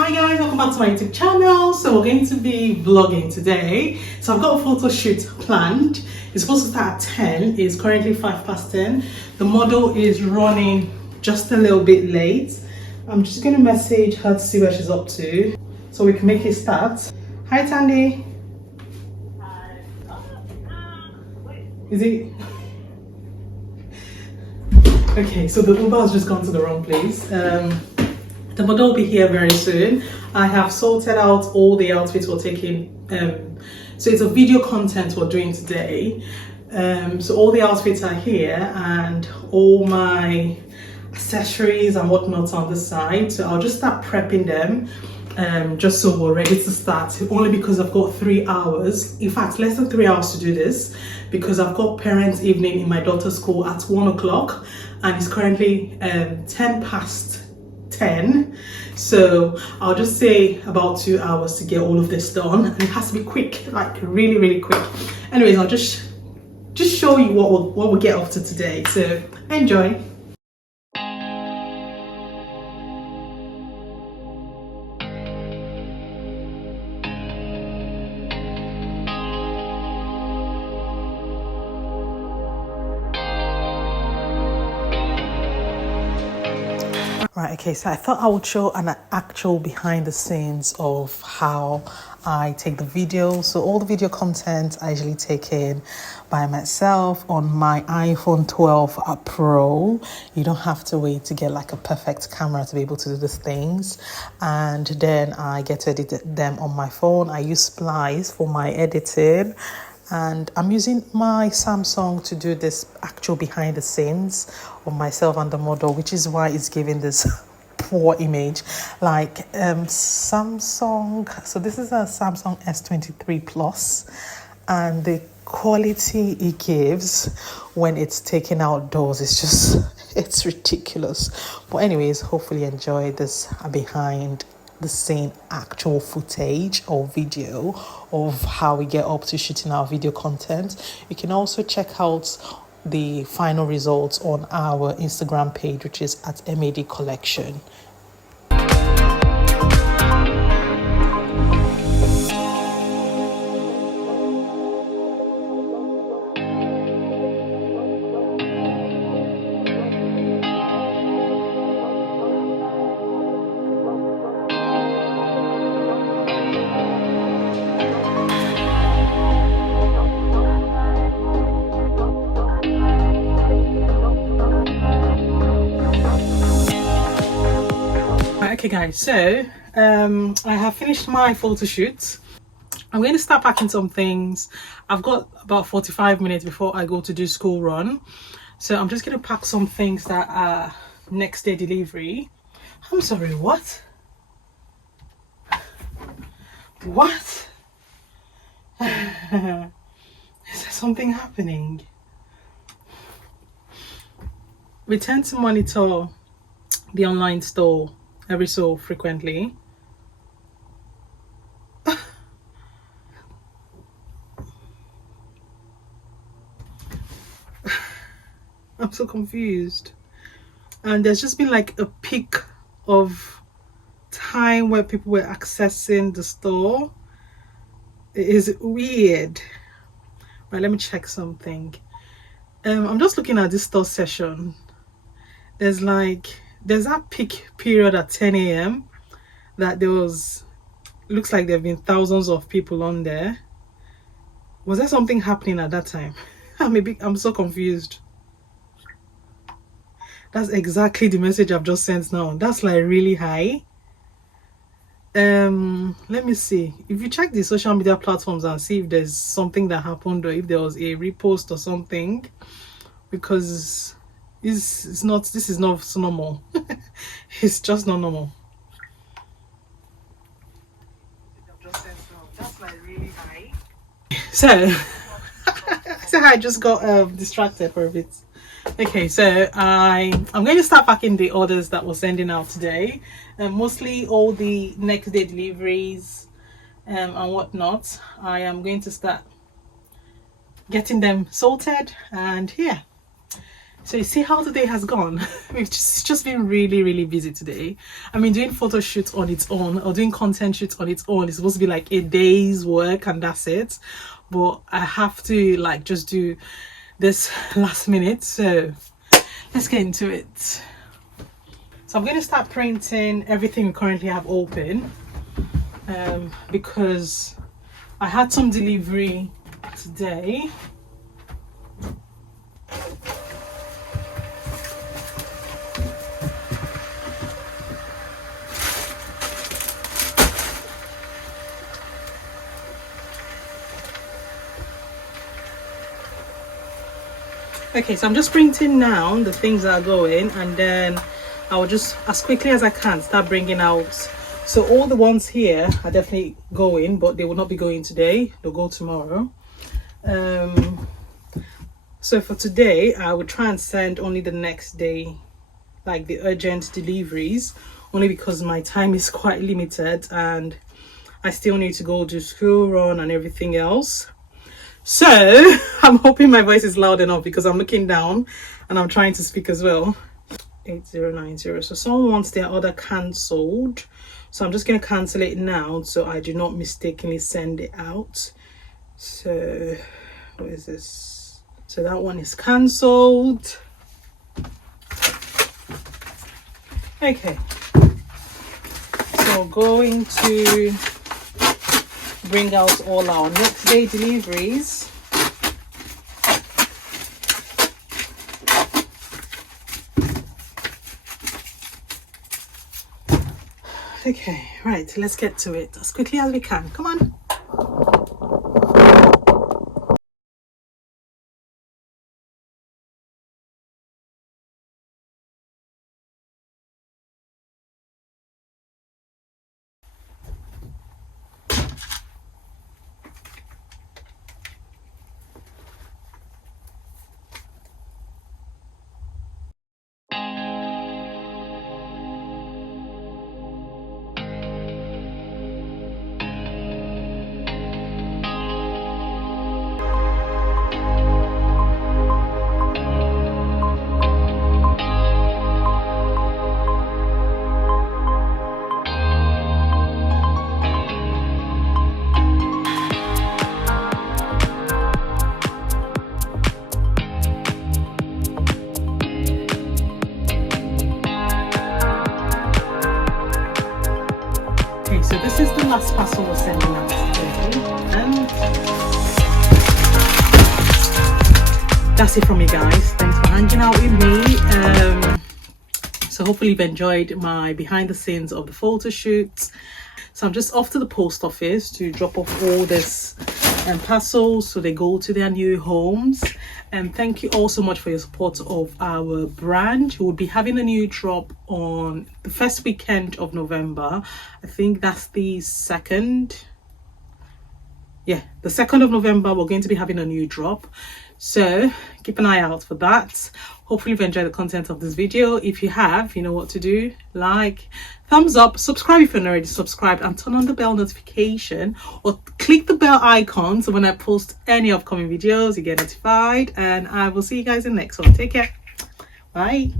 Hi guys, welcome back to my YouTube channel. So we're going to be vlogging today. So I've got a photo shoot planned. It's supposed to start at 10. It's currently 10:05. The model is running just a little bit late. I'm just going to message her to see where she's up to so we can make it start. Hi Tandy. Hi. Is it? Okay, so the Uber has just gone to the wrong place. The model will be here very soon. I have sorted out all the outfits we're taking. So it's a video content we're doing today. So all the outfits are here and all my accessories and whatnot on the side. So I'll just start prepping them just so we're ready to start. Only because I've got 3 hours. In fact, less than 3 hours to do this because I've got parents' evening in my daughter's school at 1 o'clock and it's currently 10:10. So I'll just say about 2 hours to get all of this done, and it has to be quick, like really quick. Anyways, I'll just show you what we'll get up to today. So enjoy. Right, okay, so I thought I would show an actual behind the scenes of how I take the video. So all the video content I usually take in by myself on my iPhone 12 Pro. You don't have to wait to get like a perfect camera to be able to do these things. And then I get to edit them on my phone. I use Splice for my editing. And I'm using my Samsung to do this actual behind the scenes of myself and the model, which is why it's giving this poor image. Like Samsung, so this is a Samsung S23 Plus, and the quality it gives when it's taken outdoors is just, it's ridiculous. But anyways, hopefully enjoy this behind the scene actual footage or video of how we get up to shooting our video content. You can also check out the final results on our Instagram page, which is at M.A.Dkollection. Okay guys, so I have finished my photo shoot. I'm going to start packing some things. I've got about 45 minutes before I go to do school run, so I'm just going to pack some things that are next day delivery. I'm sorry, what is there something happening? We tend to monitor the online store every so frequently. I'm so confused. And there's just been like a peak of time where people were accessing the store. It is weird. Right, let me check something. I'm just looking at this store session. There's that peak period at 10 a.m. that looks like there have been thousands of people on there. Was there something happening at that time? I'm so confused. That's exactly the message I've just sent now. That's like really high. Let me see. If you check the social media platforms and see if there's something that happened or if there was a repost or something, because this is not normal. It's just not normal. That's like really high. So I just got distracted for a bit. Okay, so I'm going to start packing the orders that we're sending out today, mostly all the next day deliveries and whatnot. I am going to start getting them sorted, and yeah. So you see how the day has gone. It's just been really busy today. I mean, doing photo shoots on its own or doing content shoots on its own is supposed to be like a day's work and that's it. But I have to like just do this last minute. So let's get into it. So I'm going to start printing everything we currently have open because I had some delivery today. Okay, so I'm just printing now the things that are going, and then I will just, as quickly as I can, start bringing out. So all the ones here are definitely going, but they will not be going today. They'll go tomorrow. So for today, I will try and send only the next day, like the urgent deliveries, only because my time is quite limited and I still need to go do school run and everything else. So I'm hoping my voice is loud enough because I'm looking down and I'm trying to speak as well. 8090. So someone wants their order cancelled, so I'm just going to cancel it now so I do not mistakenly send it out. So what is this? So that one is cancelled. Okay, so going to bring out all our next day deliveries. Okay, right, let's get to it as quickly as we can. Come on. Okay, so this is the last parcel we're sending out today, and that's it from me, guys. Thanks for hanging out with me. So hopefully you've enjoyed my behind the scenes of the photo shoots. So I'm just off to the post office to drop off all this parcels so they go to their new homes. And thank you all so much for your support of our brand. We'll be having a new drop on the first weekend of November. I think that's the 2nd. Yeah, the 2nd of November, we're going to be having a new drop. So keep an eye out for that. Hopefully you've enjoyed the content of this video. If you have, you know what to do. Like, thumbs up, subscribe if you're not already subscribed, and turn on the bell notification, or click the bell icon so when I post any upcoming videos you get notified. And I will see you guys in the next one. Take care. Bye.